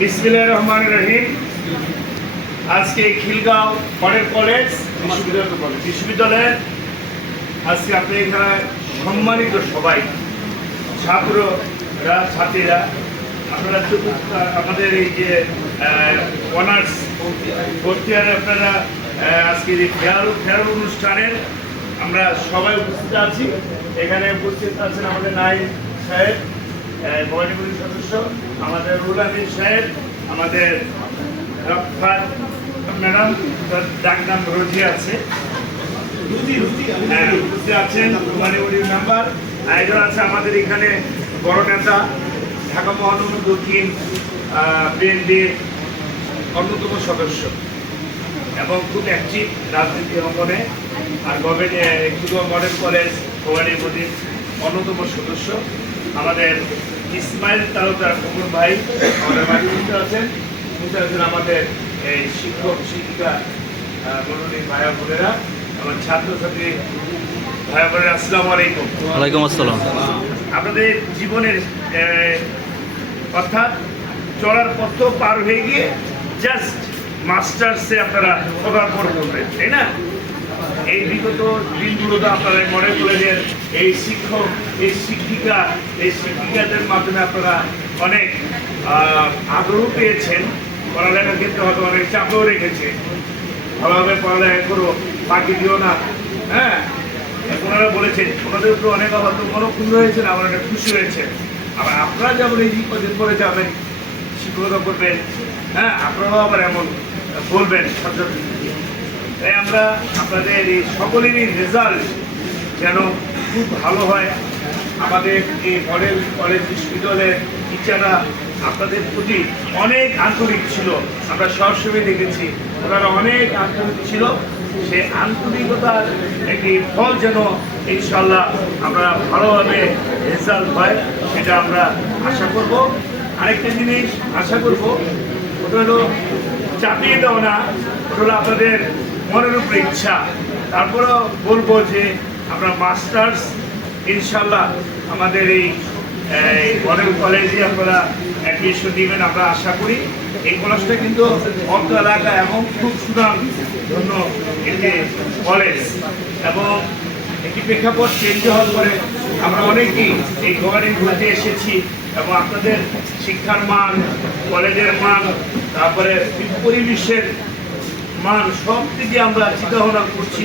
বিসমিল্লাহির রহমানির রহিম। আজকে খিলগাঁও মডেল কলেজ বিশ্ববিদ্যালয়ের আজকে আপনি এখানে সম্মানিত সবাই ছাত্ররা ছাত্রীরা আপনারা আমাদের এই যে অনার্স ভর্তি ইয়ারে আপনারা আজকে এই ফেয়ার অনুষ্ঠানের আমরা সবাই উপস্থিত আছি। এখানে উপস্থিত আছেন আমাদের নাইম সাহেব, কমিটি সদস্য, আমাদের রুল আমিন সাহেব, আমাদের রফাত ম্যাডাম, ডাক নাম রোজি আছে, উপস্থিত আছেন কমিটি মেম্বার, আয়োজন আছে আমাদের এখানে বড় নেতা ঢাকা মহানগর দক্ষিণ বিএনপির অন্যতম সদস্য এবং খুব অ্যাক্টিভ রাজনীতি অঙ্গনে, আর খিলগাঁও মডেল কলেজ কমিটির অন্যতম সদস্য আমাদের ইসমাইল তালুকদার ফখরুল ভাই, আমাদের বাড়িতে আছেন, আমাদের এই শিক্ষক শিক্ষিকা মন্ডলী ভাইয়া বোনেরা, আমার ছাত্রছাত্রী ভাইয়া বোনেরা, আসসালামু আলাইকুম। ওয়ালাইকুম আসসালাম। আপনাদের জীবনের অর্থাৎ চলার পথ পার হয়ে গিয়ে জাস্ট মাস্টার্সে আপনারা পদার্পণ করবেন, তাই না? এই বিগত দিনগুলোতে আপনারা মডেল কলেজের এই শিক্ষক এই শিক্ষিকাদের মাধ্যমে আপনারা অনেক আগ্রহ পেয়েছেন, পড়ালেখার ক্ষেত্রে হয়তো অনেক চাপও রেখেছে। ভালোভাবে পড়ালেখা করো, বাকি দিও না। হ্যাঁ, ওনারা বলেছেন, ওনাদের উপরে অনেক হয়তো মনক্ষুণ্ণ হয়েছেন, আবার অনেক খুশি হয়েছেন। আবার আপনারা যেমন এই কদিন পরে যাবেন, শিক্ষকতা করবেন, হ্যাঁ, আপনারাও আবার এমন বলবেন ছাত্রছাত্রীকে। তাই আমরা আপনাদের এই সকলেরই রেজাল্ট যেন খুব ভালো হয়। আমাদের এই মডেল কলেজ বিশ্ববিদ্যালয়ের টিচাররা আপনাদের প্রতি অনেক আন্তরিক ছিল, আমরা সবসময় দেখেছি ওনারা অনেক আন্তরিক ছিল। সে আন্তরিকতার একটি ফল যেন ইনশাল্লাহ আমরা ভালোভাবে রেজাল্ট হয়, সেটা আমরা আশা করব। আরেকটা জিনিস আশা করব, ওটা হলো চাপিয়ে দেওয়া না, ওটা হলো আপনাদের মনের উপরে ইচ্ছা। তারপরেও বলবো যে আমরা মাস্টার্স ইনশাল্লাহ আমাদের এই মডেল কলেজে আপনারা অ্যাডমিশন নেবেন, আমরা আশা করি। এই কলেজটা কিন্তু অর্থ এলাকা এবং খুব সুনাম ধন্য একটি কলেজ, এবং একটি প্রেক্ষাপট চেঞ্জ হওয়ার পরে আমরা অনেকেই এই গভর্নমেন্টগুলোতে এসেছি, এবং আপনাদের শিক্ষার মান, কলেজের মান, তারপরে পরিবেশের মান সব দিকে আমরা চিন্তাভাবনা করছি।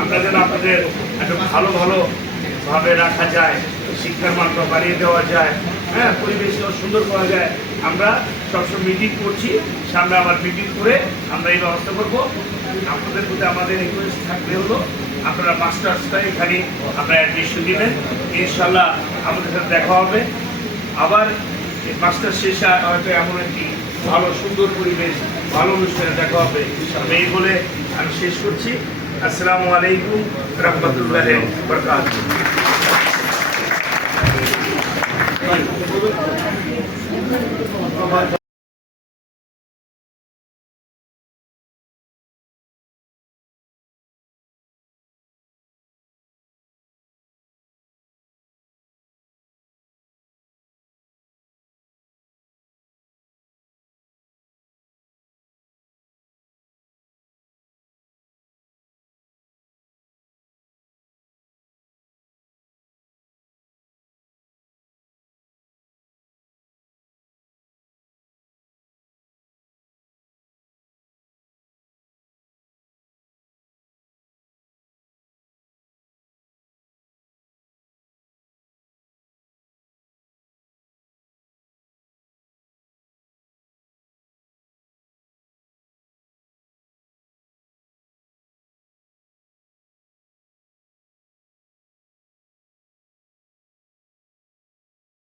আমরা যেন আপনাদের একটা ভালোভাবে রাখা যায়, শিক্ষার মানটা বাড়িয়ে দেওয়া যায়, হ্যাঁ, পরিবেশটাও সুন্দর করা যায়। আমরা সবসময় মিটিং করছি, সামনে আবার মিটিং করে আমরা এই ব্যবস্থা করবো। আপনাদের প্রতি আমাদের রিকোয়েস্ট থাকবে হলো আপনারা মাস্টার্সটা এখানে আপনারা অ্যাডমিশন নেবেন, ইনশাল্লাহ আমাদের সাথে দেখা হবে। আবার মাস্টার শেষে হয়তো এমন একটি ভালো সুন্দর পরিবেশ, ভালো অনুষ্ঠানে দেখা হবে। এই বলে আমি শেষ করছি। আসসালামু আলাইকুম রহমতুল্লাহি ওয়া বারাকাতুহু।